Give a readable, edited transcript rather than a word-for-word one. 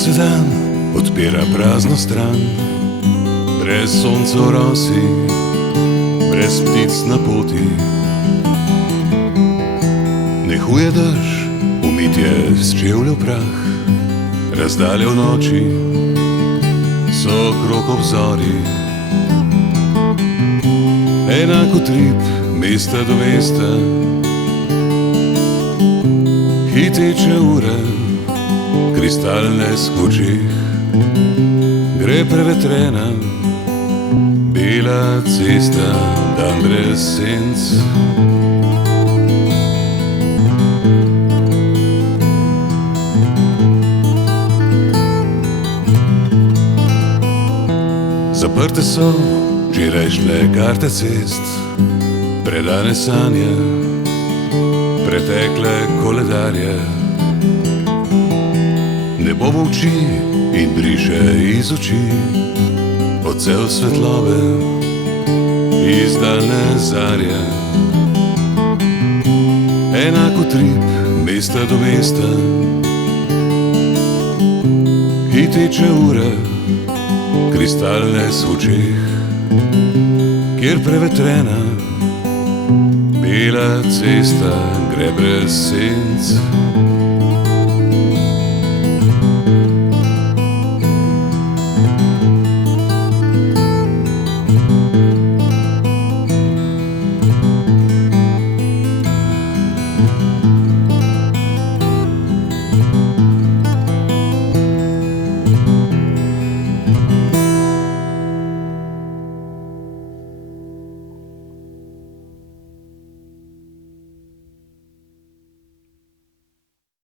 se dan odpira prazno stran, brez sonca v rosi, brez ptic na poti. Nehuje dež, umit je s čevljev prah, razdalje v noči so krog obzori. Enako trip mesta do mesta, hiteče ure, kristalne skočih, gre prevetrena, bela cesta, dan brez senc. Zaprte so včerajšnje karte cest, predane sanje, pretekle koledarje. Nebo molči in briše iz oči odsev svetlobe iz daljne zarje. Enako trip mesta do mesta, hiteče ure, kristalne skočih, kjer prevetrena, bela cesta gre brez senc.